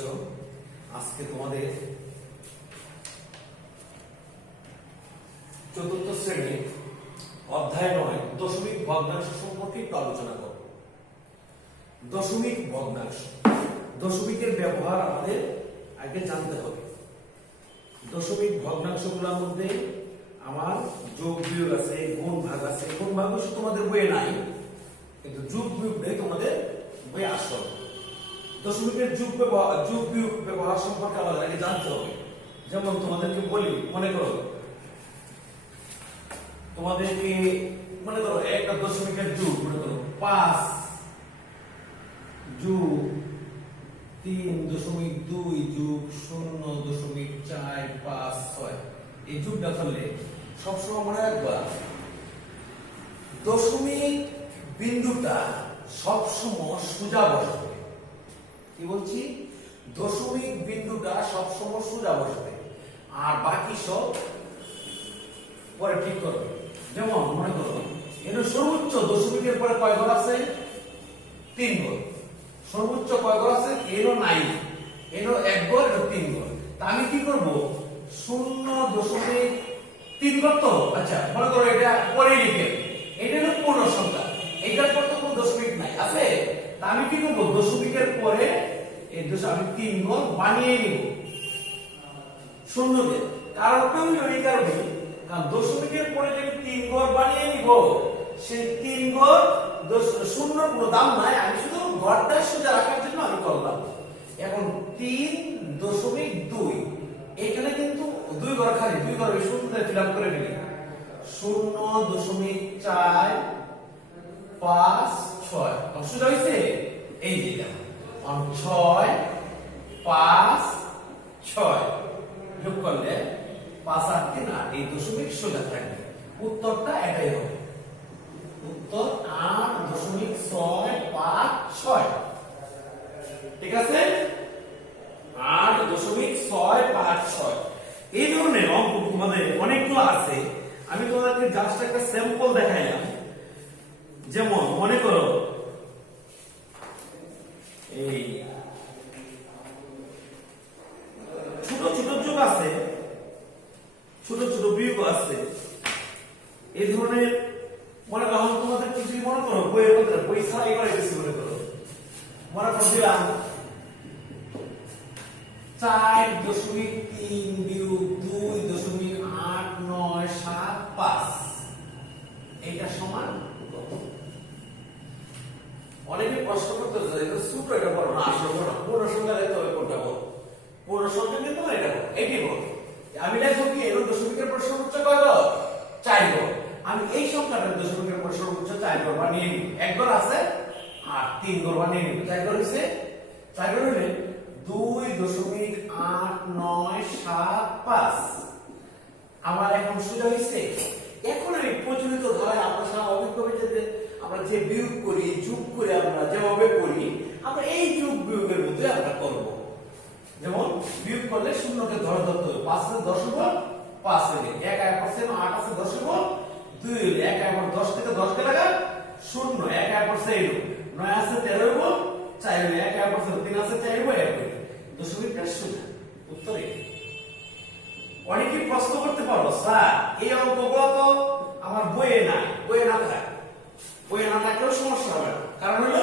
আছো? আজকে তোমাদের চতুর্থ শ্রেণী অধ্যায় 9 দশমিক ভগ্নাংশ সম্পর্কে একটু আলোচনা করব। দশমিক ভগ্নাংশ, দশমিকের ব্যবহার আমাদের আগে জানতে হবে। দশমিক ভগ্নাংশগুলোর মধ্যে আমার যোগ বিয়োগ আছে, গুণ ভাগ আছে। গুণ ভাগ তোমাদের বইয়ে নাই, কিন্তু যোগ বিয়োগ নেই তোমাদের বইয়ে আসল। দশমিকের যোগ বিয়োগ ব্যবহার সম্পর্কে আমাদের আগে জানতে হবে। যেমন তোমাদেরকে বলি, মনে করো তোমাদেরকে একটা দশমিকের যোগ মনে করো 5 যোগ 3.2 যোগ 0.456। এই যোগটা করলে সবসময় মনে রাখবা দশমিক বিন্দুটা সবসময় সোজা বসবে। কি বলছি? দশমিক বিন্দুটা সবসময় সোজা বসবে, আর বাকি সব পরে ঠিক করবে। যেমন মনে করো এর সর্বোচ্চ দশমিকের পরে কয় ঘর আছে? 3 ঘর। সর্বোচ্চ কয় ঘর আছে? এরও নাই, এরও 1 ঘর, এরও 3 ঘর। তা আমি কি করব? 0.3 ঘর। তো আচ্ছা মনে করো এটা পরে লিখে, এটা হলো পূর্ণ সংখ্যা, এটার পর তো কোনো দশমিক নাই, আছে? তা আমি কি করব? দশমিকের পরে এই আমি 3 ঘর বানিয়ে নিব শূন্যতে। কারণটা হলো এই কারণে, কারণ দশমিকের পরে যদি 3 ঘর বানিয়ে নিব, সেই 3 ঘর শূন্যর কোনো দাম নাই, আমি শুধু ঘরটা সোজা রাখার জন্য আমি করলাম। এখন 3.2 এখানে কিন্তু 2 ঘর খালি, 2 ঘর শূন্যতে ফিল আপ করে ফেলি। 0.456 সোজা হইছে। এই যেটা 6 5 6 যোগ করলে 5 আর 3 8, এই দশমিক সোজা থাকবে। উত্তরটা এটাই হবে। উত্তর 8.656। ঠিক আছে? 8.656। এই ধরনের অঙ্ক তোমাদের অনেকগুলো আছে। আমি তোমাদেরকে জাস্ট একটা স্যাম্পল দেখাইলাম। যেমন মনে করো এই ছোট ছোট যোগ আছে, ছোট ছোট বিয়োগ আছে। এই ধরনের মনে করো তোমাদের কিছু মনে করো বইয়ের মধ্যে বই ছাড়াই করে গেছি। মনে করো দিলাম 4.3 বিয়োগ 2.8975। এইটা সমান কত? অনেকে প্রশ্ন করতে চায় এটা ছোট, এটা বড় না, আসলে বড়। পূর্ণ সংখ্যা দিতে হবে, কোনটা বড়? পূর্ণ সংখ্যা কিন্তু এটা বড়, এটি বড়। আমি লিখব কি এর দশমিকের পর সর্বোচ্চ কয় ঘর? 4 ঘর। আমি এই সংখ্যাটার দশমিকের পর সর্বোচ্চ 4 ঘর বানিয়ে নিব। 1 ঘর আছে আর 3 ঘর বানিয়ে নিব। 4 ঘর হইছে, 4 ঘর হইলে 2.8975 আমার এখন সোজা হইছে। এখন আমি প্রচলিত ধারায় আমরা স্বাভাবিকভাবে যে আমরা যে বিয়োগ করি, যোগ করে আমরা যেভাবে করি, আমরা এই যোগ বিয়োগের মধ্যে আমরা করব। যেমন বিয়োগ করলে শূন্যকে ধরে ধরতে হবে। 5 এর 10 হলো 5 হইলে 1 আছে 8 আছে 10 হলো 2 হইলে 1 আবার 10 থেকে 10 কে লাগা 0, 1 আবার 6 হলো 9 আছে 13 হইবো 4 হইলে 1 আবার 3 আছে 4 হইবো 1 হইলে দশমিকটা সোজা। উত্তর এই। অনেকে প্রশ্ন করতে পারো স্যার এই অঙ্কগুলো তো আমার বইয়ে নাই। বইয়ে না থাকে, বইয়ে না থাকলেও সমস্যা হবে না। কারণ হলো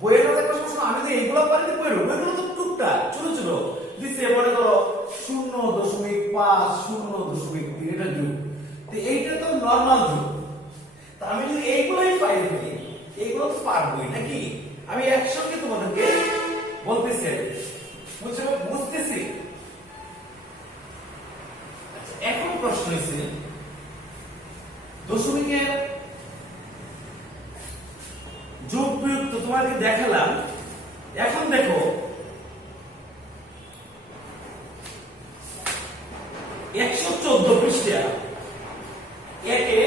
বইয়ে না থাকলে সমস্যা। আমি তো এইগুলো পারিতে বইয়ের ওইগুলো তো টুকটাক ছোট ছোট দিচ্ছে। মনে করো 0.5 0.3 এটা যোগ, তো এইটা তো নরমাল যোগ। তা আমি যদি এইগুলোই পাই ফেলি, এইগুলো তো পারবোই নাকি? আমি একসঙ্গে তোমাদেরকে বলতেছি, বুঝতেছি। আচ্ছা এখন প্রশ্ন হচ্ছে দশমিকের যোগ বিয়োগ তো তোমাকে দেখালাম। এখন দেখো 114 পৃষ্ঠা একে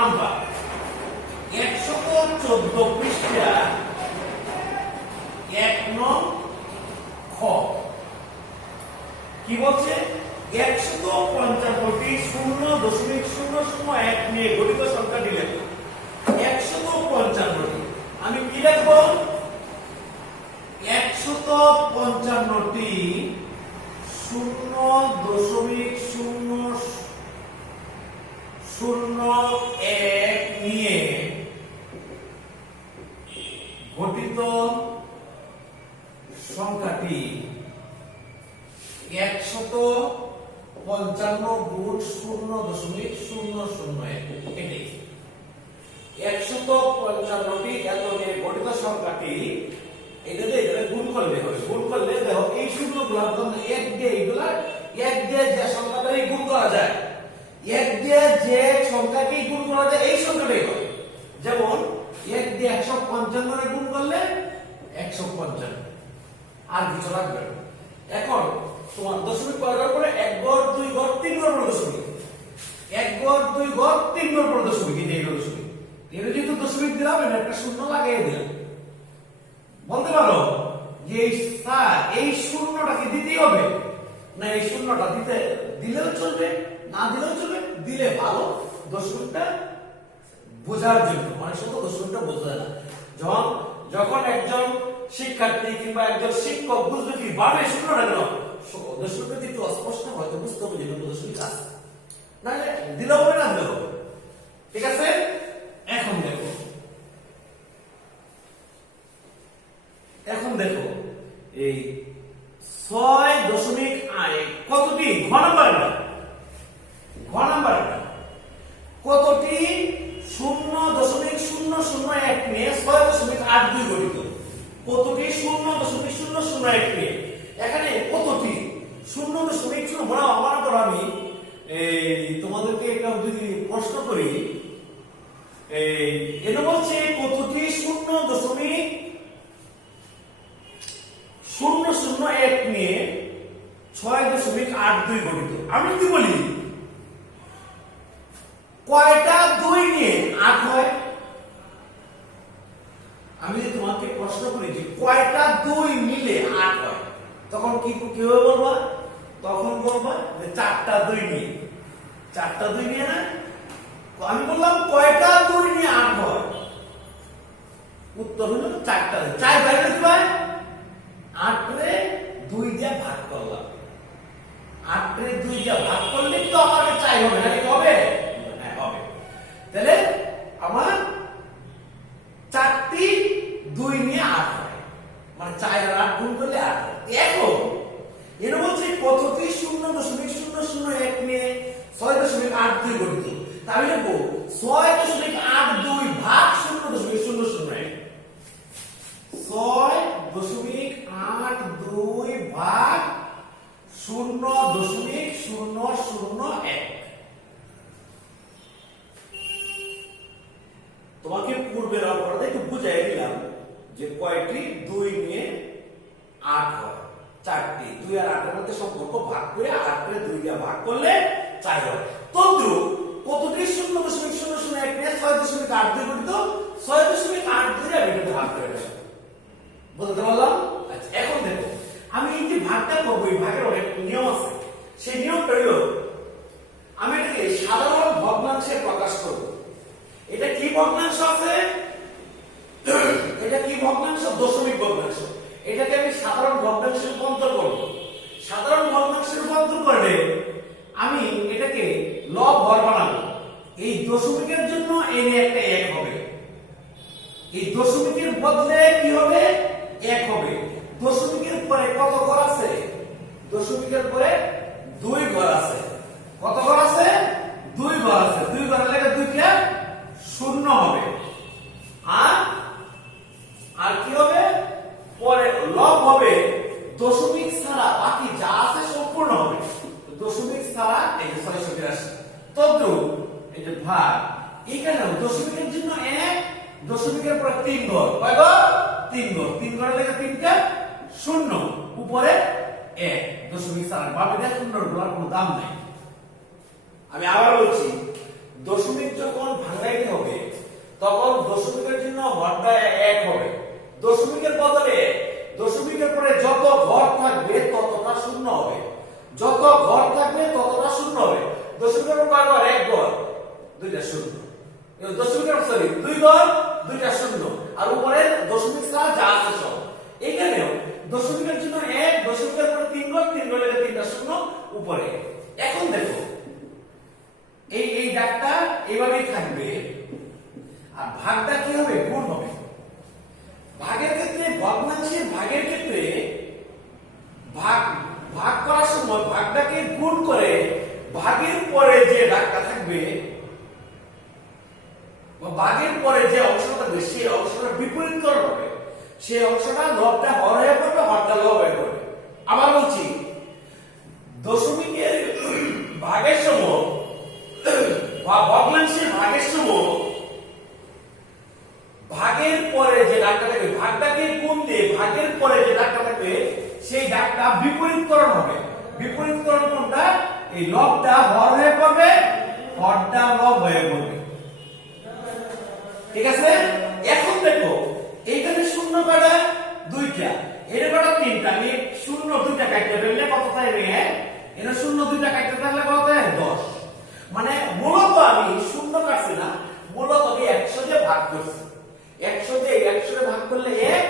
নাম্বার 114 পৃষ্ঠা 1 নং খ কি বলছে? 155টি 0.001 নিয়ে গঠিত সংখ্যা দিলে 155টি আমি কি লিখব? 1 155টি 0.001 নিয়ে গঠিত সংখ্যাটি 155 গুণ 0.001 এটি 155টি এত নিয়ে গঠিত সংখ্যাটি এটাতে গুণ করলে হবে। গুণ করলে দেখো এই শূন্যগুলো এক দিয়ে এগুলা এক দিয়ে যে সংখ্যাটাই গুণ করা যায়, এক দিয়ে যে সংখ্যাকে গুণ করা যায় এই সংখ্যাটাই হয়। যেমন এক দিয়ে 155 এর গুণ করলে 155 আর কিছু লাগবে না। এখন তোমার দশমিক পাওয়ার পরে 1 গড় 2 গড় 3 গড় পরে দশমিক, 1 গড় 2 গড় 3 গড় পরে দশমিক, এই দশমিক এর যেহেতু দশমিক দিলাম এটা একটা শূন্য লাগিয়ে দিলাম। বলতে পারো যে এই শূন্যটাকে দিতেই হবে না, এই শূন্যটা দিলেও চলবে না দিলেও চলবে, দিলে ভালো দশমিকটা বোঝার জন্য। অনেক সময় দশমিকটা বোঝা যায় না, যখন একজন শিক্ষার্থী কিংবা একজন শিক্ষক বুঝবে কি ভাবে শূন্যটা কেন দশমিকটা যদি একটু অস্পষ্ট হয়তো বুঝতে হবে যে দশমিক আছে, নাহলে দিলেও হবে না দিলেও হবে। ঠিক আছে, এখন দেখো এই 6.8 কতটি ঘ নাম্বারটা কতটি 0.001 নিয়ে 6.82 গঠিত, কতটি 0.001 নিয়ে এখানে কতটি 0.0 মনে করো আমি তোমাদেরকে একটা যদি প্রশ্ন করি এটা বলছে কতটি 0.001 নিয়ে 6.82 গঠিত। আমি যদি বলি কয়টা 2 নিয়ে 8 হয়, আমি যদি তোমাকে প্রশ্ন করি যে কয়টা 2 মিলে 8 হয়, তখন কিভাবে বলবা? তখন বলবা যে 4টা 2 নিয়ে, 4টা 2 নিয়ে না। আমি বললাম কয়টা 2 নিয়ে 8 হয়, উত্তর হলো 4টা। 4 বাইরে কি হয়? 8 রে 2 দিয়ে ভাগ করলাম, 8 রে 2 দিয়ে ভাগ করলে তো আমাকে 4 হবে না, কি হবে? হ্যাঁ হবে। তাহলে আমার 4টি 2 নিয়ে 8 হয়, মানে 4 আর 8 গুণ করলে 8 হয়। এখন এর বলছে কতটি 0.001 নিয়ে 6.82 গঠিত। তাহলে লিখবো 6.82 ভাগ 0.001, 6.82 ভাগ 0.001। তোমাকে পূর্বের অঙ্কটা একটু বুঝাই দিলাম যে কয়টি 2 নিয়ে 8 হয়, 4টি। 2 আর 8 এর মধ্যে সম্পর্ক ভাগ করে 8 রে 2 দিয়ে ভাগ করলে 4 হয়। তদ্রূপ কতটি 0.001 নিয়ে 6.82 গঠিত, 6.82 আমি এটাকে ভাগ করে দেব। বুঝতে পারলাম? আচ্ছা, এখন দেখো আমি এই যে ভাগটা করব, এই ভাগের অনেক নিয়ম আছে। সেই নিয়মটা হলো আমি এটাকে সাধারণ ভগ্নাংশে প্রকাশ করব। এটা কি ভগ্নাংশ আছে? এটা কি ভগ্নাংশ? দশমিক ভগ্নাংশ। এটাকে আমি সাধারণ ভগ্নাংশে রূপান্তর করব। সাধারণ ভগ্নাংশে রূপান্তর করলে আমি এটাকে লব হর বানাবো। এই দশমিকের জন্য এনে একটা 1 হবে, এই দশমিকের বদলে কি হবে? 1 হবে। দশমিকের পরে কত ঘর আছে? দশমিকের পরে 2 ঘর আছে। কত ঘর আছে? 2 ঘর আছে। 2 ঘরের লেগে 2টা 0 হবে। আর কি হবে? পরে লব হবে, দশমিক ছাড়া বাকি যা আছে সম্পূর্ণ হবে। দশমিক ছাড়া এই যে 682। তদ্রূপ এই যে ভাগ, এখানেও দশমিকের জন্য 1, দশমিকের পরে 3 ঘর। কয় ঘর? 3 ঘর। 3 ঘরের লেগে 3টা 0, উপরে 1, দশমিক ছাড়া বাকি দেয় 0 গুলোর কোনো দাম নাই। আমি আবার বলছি, দশমিক যখন ভাঙাইতে হবে তখন দশমিকের জন্য হরটা 1 হবে। দশমিকের বদলে দশমিকের পরে যত ঘর থাকবে ততটা 0 হবে, যত ঘর থাকবে ততটা 0 হবে। দশমিকের পর কয় ঘর? 1 ঘর, 2টা 0। দশমিকের 2 ঘর, 2টা 0, আর উপরে দশমিক ছাড়া যা আছে সব। এখানেও দশমিকের জন্য 1, দশমিকের পরে 3 ঘর, 3 ঘর লেগে 3টা শূন্য উপরে। এখন দেখো এই দাগটা এইভাবেই থাকবে, আর ভাগটা কি হবে? গুণ হবে। ভাগের ক্ষেত্রে, ভগ্নাংশের ভাগের ক্ষেত্রে ভাগ করার সময় ভাগটাকে গুণ করে ভাগের পরে যে দাগটা থাকবে বা ভাগের পরে যে অংশটা থাকবে সেই অংশটা বিপরীতকরণ হবে। সেই অংশটা লবটা হর হয়ে পড়বে, হরটা লব হয়ে পড়বে। আবার বলছি, দশমিকের ভাগের সময় বা ভগ্নাংশের ভাগের সময় ভাগের পরে যে দাগটা থাকবে, ভাগটাকে গুণ দিয়ে ভাগের পরে যে দাগটা থাকবে সেই দাগটা বিপরীতকরণ হবে। বিপরীতকরণ কোনটা? এই লবটা হর হয়ে পড়বে, হরটা লব হয়ে পড়বে। ঠিক আছে? এখন দেখো এইখানে শূন্য কয়টা? 2টা, এর কয়টা? 3টা। আমি শূন্য 2টা কাটতে ফেললে কত থাকে? এর শূন্য 2টা কাটতে ফেললে কত হয়? 10। মানে মূলত আমি শূন্য কাটছি না, মূলত আমি 100 দিয়ে ভাগ করছি। 100 দিয়ে ভাগ করলে 1,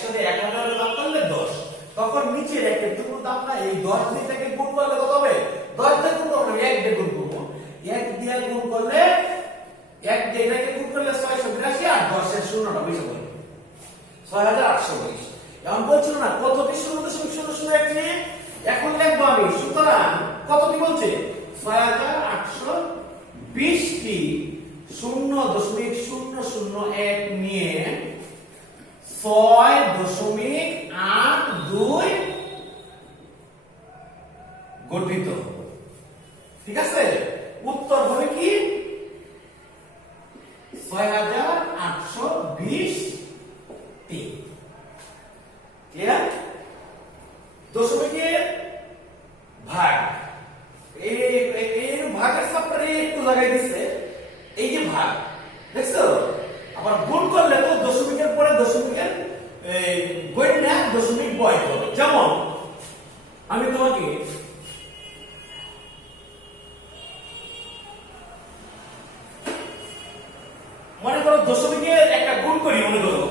100 দিয়ে 1000 ভাগ করলে 10। তখন নিচের একটা টুকরো দাম না, এই 10 দিয়ে থেকে গুণ করলে কত হবে? 10 দিয়ে গুণ করব, 1 দিয়ে গুণ করব। 1 দিয়ে গুণ করলে 1 দিয়ে এটাকে গুণ করলে 682, আর 10 এর শূন্যটা বেশি হবে 6822। এখন বলছিল না কত কি 0.001 নিয়ে এখন লিখবো আমি। সুতরাং কত কি বলছে? 6820 টি 0.001 নিয়ে 6.82 গঠিত। ঠিক আছে? উত্তর হবে কি? 6820 টি। ক্লিয়ার? দশমিকের ভাগ, এই ভাগের সবটারে একটু লাগাই দিছে। এই যে ভাগ দেখছো, আবার গুণ করলে তো দশমিকের পরে দশমিকের গণনা দশমিক বয় হবে। যেমন আমি তোমাকে মনে করো দশমিকের একটা গুণ করি, মনে করো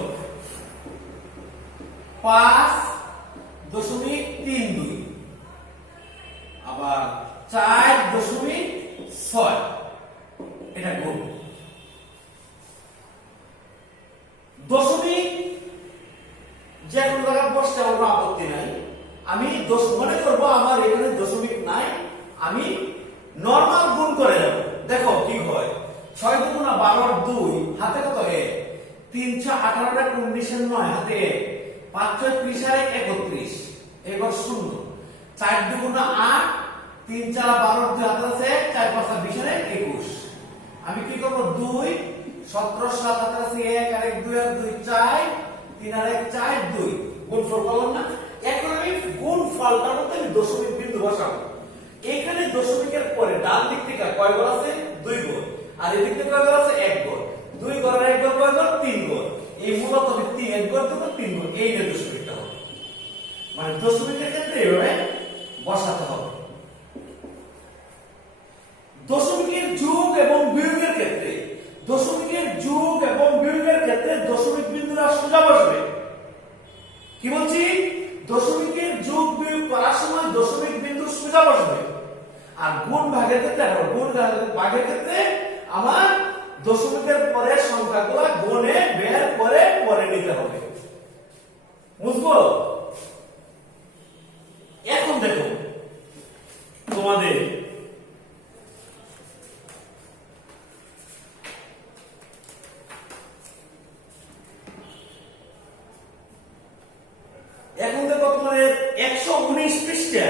5.32, আবার 4.6, এটা গুণ। দশমিক যে কোনো জায়গায় বসতে আমার কোনো আপত্তি নাই। আমি মনে করবো আমার এখানে দশমিক নাই, আমি নরমাল গুণ করে যাব। দেখো কি হয়, 6 দুগুণা 12 2, হাতে কত? 1। 318 কন্ডিশন 9, হাতে 5 6 30 আর 31, এবার 0। 4 দুগুণা 8, 3 4 12 2, হাতে আছে 4 5 20 আর 21। আমি কি করব? 2 17 7, হাতে আছে 1 আর 1 2 আর 2 4, 3 আর 1 4 2, গুণফল করলাম না। এখন আমি গুণফলটার মধ্যে আমি দশমিক বিন্দু বসাবো। এখানে দশমিকের পরে ডান দিক থেকে কয় ঘর আছে? 2 ঘর, আর এদিক থেকে কয় ঘর আছে? 1 ঘর। 2 ঘর আর 1 ঘর কয় ঘর? 3 ঘর। এই মূলত 1 ঘর থেকে 3 ঘর, এই যে দশমিকটা হবে। মানে দশমিকের ক্ষেত্রে এইভাবে বসাতে হবে। দশমিকের যোগ এবং বিয়োগের ক্ষেত্রে, দশমিকের যোগ এবং বিয়োগের ক্ষেত্রে দশমিক বিন্দুরা সোজা বসবে। কি বলছি? দশমিকের যোগ বিয়োগ করার সময় দশমিক বিন্দু সোজা বসবে। আর গুণ ভাগের ক্ষেত্রে, গুণ ভাগের ক্ষেত্রে আমার দশমিকের পরে সংখ্যাগুলো গুণে বের করে পরে নিতে হবে। বুঝবো? এখন দেখো তোমাদের এখন দেখো তোমাদের 119 পৃষ্ঠা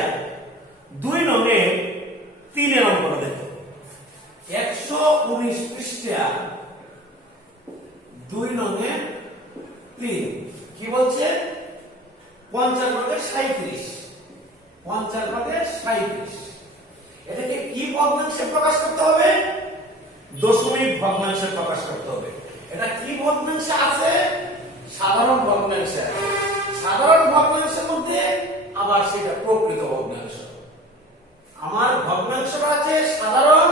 2 নংয়ে 3 এর অঙ্কটা দেখো। 119 পৃষ্ঠা 2 নংয়ে 3 কি বলছে? 50 ভাগে 37, 50 ভাগে 37। এটাকে কি ভগ্নাংশে প্রকাশ করতে হবে? দশমিক ভগ্নাংশে প্রকাশ করতে হবে। এটা কি ভগ্নাংশে আছে? সাধারণ ভগ্নাংশে আছে। সাধারণ ভগ্নাংশের মধ্যে আবার সেটা প্রকৃত ভগ্নাংশ। আমার ভগ্নাংশটা আছে সাধারণ,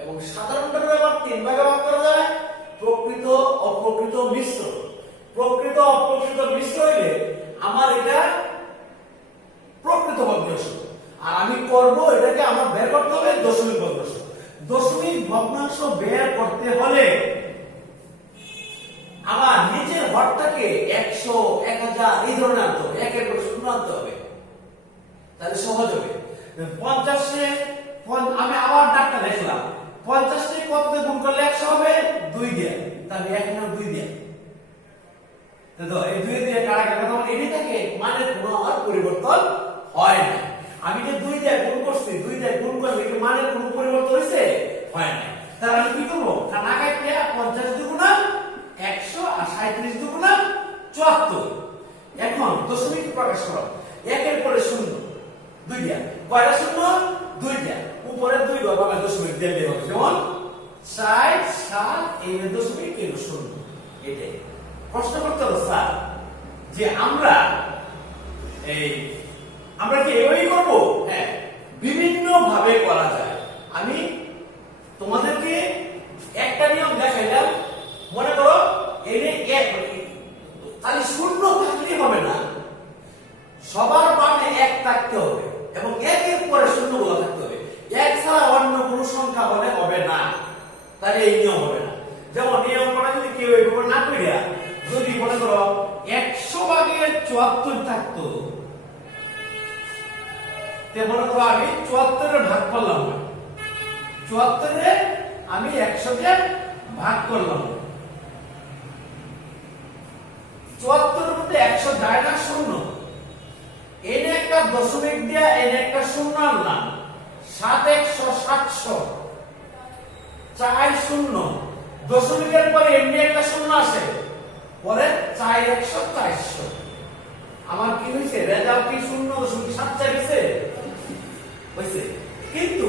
এবং সাধারণটাকে আবার 3 ভাগে ভাগ করা যায়, প্রকৃত অপ্রকৃত মিশ্র। প্রকৃত অপ্রকৃত মিশ্র হইলে আমার এটা প্রকৃত ভগ্নাংশ, আর আমি করব এটাকে আমার বের করতে হবে দশমিক ভগ্নাংশ। দশমিক ভগ্নাংশ বের করতে হলে আমার নিচের হরটাকে 100, 1000 এই ধরনের আনতে হবে, একের পর শূন্য আনতে হবে, তাহলে সহজ হবে। 50 আমি আবার ডাকটা লিখলাম, 50 কে কত দিয়ে গুণ করলে 100 হবে? 2 দিয়ে, তাহলে 1 না 2 দিয়ে, তো এই 2 দিয়ে কাটাকাটি তখন এটি থেকে মানের কোনো আর পরিবর্তন হয় না। আমি যে 2 দিয়ে গুণ করছি, 2 দিয়ে গুণ করলে কি মানের কোনো পরিবর্তন হইছে? হয় না। তাহলে আমি কি করব? না কাটলে 50 দুগুণা 100 আর 37 দুগুণা 74। এখন দশমিক প্রকাশ করো, 1 এর পরে 0, 2 দিয়া, কয়টা 0? 2 দিয়া, উপরে 2 ঘর বাবা দশমিক দিয়ে দেব, যেমন 60, 7 এই দশমিক এই 0। এটাই প্রশ্ন করতে হবে স্যার যে আমরা কি এভাবেই করব? হ্যাঁ, বিভিন্ন ভাবে করা যায়। আমি তোমাদেরকে একটা নিয়ম দেখাইলাম, মনে করো এনে এক, তাহলে শূন্য থাকলেই হবে না, সবার বামে 1 থাকতে হবে এবং 1 এর পরে শূন্য গুলো থাকতে হবে। 1 ছাড়া অন্য কোনো সংখ্যা হলে হবে না, তাহলে এই নিয়ম হবে না। যেমন নিয়ম করা যদি কেউ এইভাবে না করিয়া যদি মনে করো 100 ভাগের 74 থাকতো, তে মনে করো আমি 74 এর ভাগ করলাম, 74 এ আমি 100 কে ভাগ করলাম, 74 এর মধ্যে 100 যায় না, শূন্য, এনে একটা দশমিক দিয়া এনে একটা শূন্য আনলাম, 7 100 700, 4 0, দশমিকের পরে এমনি একটা শূন্য আসে, পরে 4 100 400, আমার কি হইছে? রেজাল্ট কি 0.74 হইছে? হইছে। কিন্তু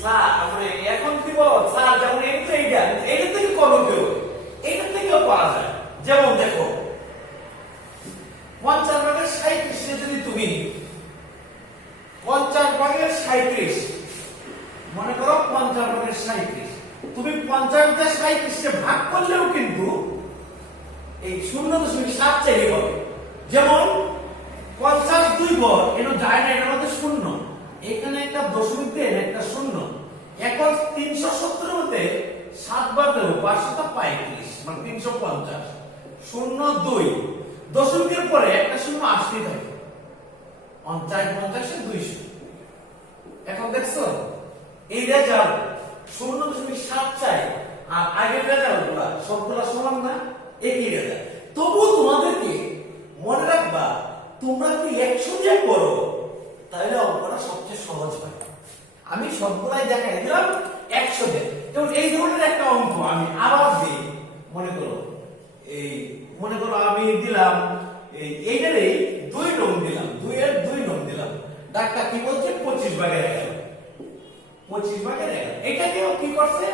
স্যার আমরা এখন কি বল স্যার, যেমন এইটা থেকে কমে কেউ এইটা থেকেও পাওয়া যায়। যেমন দেখো 50 ভাগের 37 যদি তুমি 50 ভাগের 37, মনে করো 50 ভাগের 37, তুমি 50 কে 37 কে ভাগ করলেও কিন্তু এই 0.74 হবে। যেমন 50 2 ঘর এনো যায় না, এর মধ্যে শূন্য, এখানে একটা দশমিক দিয়ে একটা শূন্য, এখন 370 এর মধ্যে 7 বার দেব, 535 মানে 350, 0 2, দশমিকের পরে একটা শূন্য আসতেই থাকে, 49 50 200। এখন দেখছো এই রেজাল্ট 0.74 আর আগের রেজাল্টগুলো সবগুলো সমান না, একই রেজাল্ট। তবুও তোমাদেরকে মনে রাখবা, তোমরা যদি 100 দিয়ে করো তাহলে অঙ্কটা সবচেয়ে সহজ হয়। আমি সবগুলাই দেখাই দিলাম 100 দিয়ে। যেমন এই ধরনের একটা অঙ্ক আমি আবার দিই, মনে করো আমি দিলাম এইটারে 2 নং দিলাম, 2 এর 2 নং দিলাম, ডাকটা কি বলছে? 25 ভাগের 11, 25 ভাগের 11। এটাকেও কি করছে?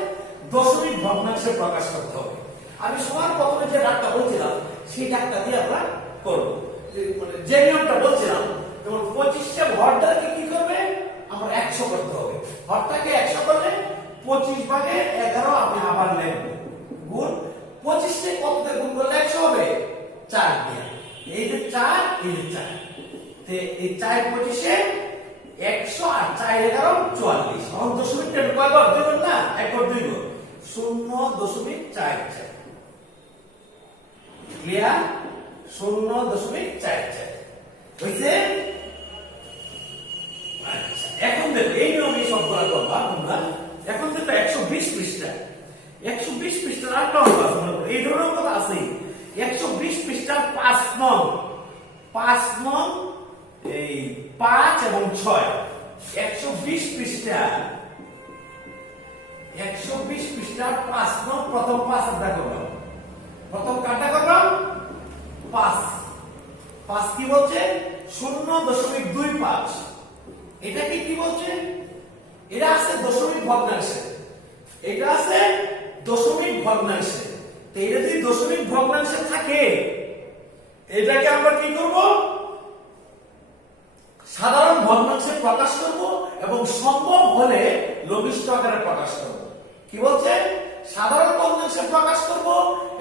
দশমিক ভগ্নাংশে প্রকাশ করতে হবে। আমি সবার প্রথমে যে ডাকটা বলছিলাম সেই ডাকটা দিয়ে আমরা করব, যে নিয়মটা বলছিলাম। যেমন 25 টা হরটাকে কি করবে? আমরা 100 করতে হবে। হরটাকে 100 করলে 25 ভাগের 11 আমি আবার লিখব, গুণ 25 কে কত দিয়ে গুণ করলে 100 হবে? 4 দিয়ে। এই যে 4, এই যে 4, তে এই 4 25 এ 100 আর 4 11 44। এখন দশমিকটা কয়বার দেবেন না? একবার 2 বার, 0.44 ক্লিয়ার? 0.44 হইছে। আচ্ছা, এখন দেখো এই নিয়মে সবগুলা করবা তোমরা। এখন দেখো 120 পৃষ্ঠা, 120 পৃষ্ঠার আরেকটা অঙ্ক আছে, মনে করো এই ধরনের কথা আছে। 120 পৃষ্ঠার 5 নং এই 5 এবং 6, 120 পৃষ্ঠা, 120 পৃষ্ঠার 5 নং প্রথম 5 আমরা করব। প্রথম কাটা করব 5, 5 কি বলছে? 0.25। এটাকে কি বলছে? এটা আছে দশমিক ভগ্নাংশে, এটা আছে দশমিক ভগ্নাংশে। তো এটা যদি দশমিক ভগ্নাংশে থাকে, এটাকে আমরা কি করব? সাধারণ ভগ্নাংশে প্রকাশ করব এবং সম্ভব হলে লঘিষ্ঠ আকারে প্রকাশ করব। কি বলছে? সাধারণ ভগ্নাংশে প্রকাশ করব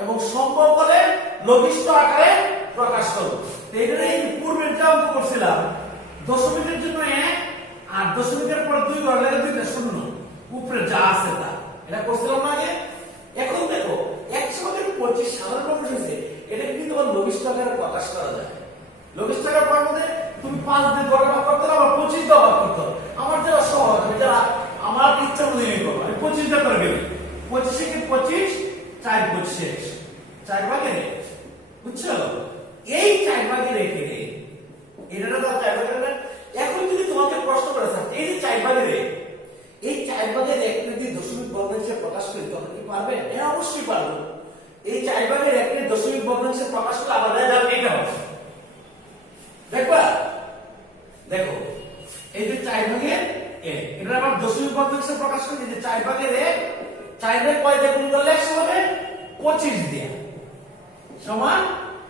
এবং সম্ভব হলে লঘিষ্ঠ আকারে প্রকাশ করব। তো এটা এই পূর্বের যা অঙ্ক করছিলাম দশমিকের জন্য 1 আর দশমিকের পর 2 ঘর লাগে 2টা শূন্য উপরে যা আছে তা এটা করছিলাম না আগে। এখন দেখো 100/25 সাধারণ প্রকাশ হয়েছে, এটা কিন্তু আবার লঘিষ্ঠ আকারে প্রকাশ করা যায়। লঘিষ্ঠ আকারে পড়ার মধ্যে তুমি 5 দিয়ে গণনা করতে হবে, আবার 25 দিয়ে ভাগ করতে হবে। আমার যারা সহজ, আমি যারা আমার ইচ্ছা মতো নিয়ে করবো, আমি 25 দিয়ে করে দেবো। 25 কে 25 4 25 4 ভাগে রে, বুঝছো? এই 4 ভাগে রেখে রে এটা তো 4 ভাগে রে। এখন যদি তোমাকে প্রশ্ন করে থাকে এই যে 4 ভাগে রে, এই 4 ভাগের এক যদি দশমিক ভগ্নাংশে প্রকাশ করি তখন কি পারবে? হ্যাঁ অবশ্যই পারবে। এই 4 ভাগের এক দশমিক ভগ্নাংশে প্রকাশ করলে আবার রেজাল্ট এটা হবে। দেখবা, দেখো এই যে 4 ভাগের এক, এটা আবার দশমিক ভগ্নাংশে প্রকাশ করি। যে 4 ভাগের এক, 4 রে কয় দিয়ে গুণ করলে 100 হবে? 25 দিয়ে সমান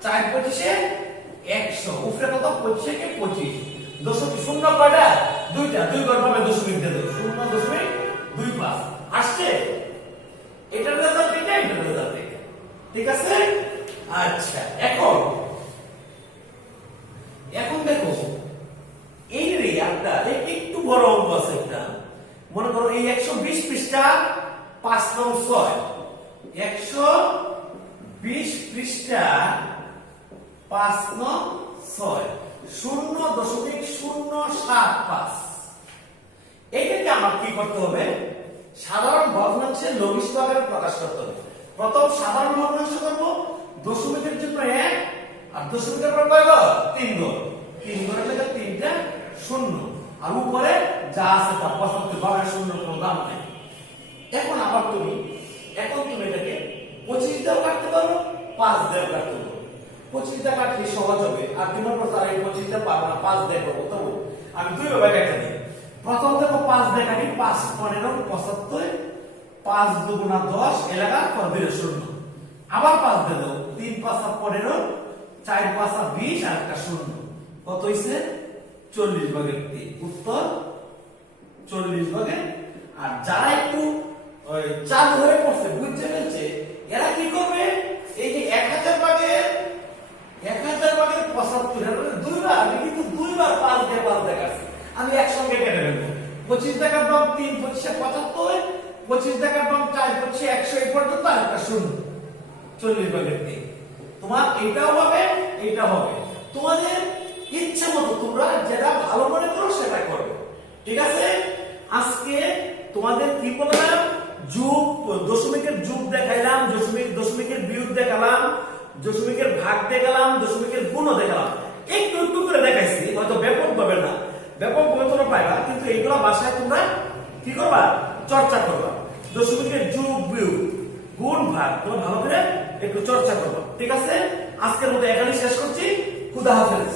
4 25 100। উপরে কত? 25 কে 25। দশমিক শূন্য কয়টা? দুইটা, 2 ঘর পাবে দশমিক দিয়ে দেবো 0.25 আসছে। এটার রেজাল্ট এটা, এটার রেজাল্ট এটা, ঠিক আছে? আচ্ছা এখন দেখো এই রে একটা একটু বড় অঙ্ক আছে একটা, মনে করো এই 120 পৃষ্ঠা 5 নং 6, 120 পৃষ্ঠা 5 নং 6 0.075। এটাকে আমার কি করতে হবে? সাধারণ ভগ্নাংশের লঘিষ্ঠ আকারে প্রকাশ করতে হবে। প্রথম সাধারণ ভগ্নাংশ করব, দশমিকের জন্য 1 আর দশমিকের পর কয় ঘর? 3 ঘর। 3 ঘরের লেখা 3টা শূন্য আর উপরে যা আছে তা 75 ঘরের শূন্য কোনো দাম নেই। এখন তুমি এটাকে 25 দিয়েও কাটতে পারো, 5 দিয়েও কাটতে পারো। 25 দিয়ে কাটলে সহজ হবে, আর তোমার পর তার এই 25 দিয়ে পারবে না, 5 দিয়ে করবো। তবু আমি দুই ভাবে কেটে দিই। প্রথম দেখো 5 দিয়ে কাটি, 5 15 75, 5 দুগুণা 10 এলাকা পর দিলে শূন্য। আবার 5 দিয়ে দাও, 3 5 15, 4 5 20 আর একটা শূন্য। কত হইছে? 40/3। উত্তর 40/। আর যারা একটু চালু হয়ে পড়ছে, বুঝতে ফেলছে, এরা কি করবে? এই যে 1000 ভাগের 75 দুইবার, আমি কিন্তু দুইবার 5 দিয়ে কাটছি, আমি একসঙ্গে কেটে ফেলবো। 25 টাকার দাম 3 25 75, 25 টাকার দাম 4 25 100 এই পর্যন্ত আর একটা শূন্য। 40/3। তোমার এইটাও হবে, এইটাও হবে। তোমাদের ইচ্ছা মতো তোমরা যেটা ভালো মনে করো সেটা করবে, ঠিক আছে? আজকে তোমাদের কি বললাম? যোগ, দশমিকের যোগ দেখাইলাম, দশমিকের বিয়োগ দেখালাম, দশমিকের ভাগ দেখালাম, দশমিকের গুণও দেখালাম। একটু একটু করে দেখাইছি, হয়তো ব্যাপক ভাবে না, ব্যাপক ভাবে তোমরা পাইবা, কিন্তু এইগুলো বাসায় তোমরা কি করবা? চর্চা করবা। দশমিকের যোগ বিয়োগ গুণ ভাগ তোমরা ভালো করে একটু চর্চা করবা, ঠিক আছে? আজকের মতো এখানে শেষ করছি। খুদা হাফেজ।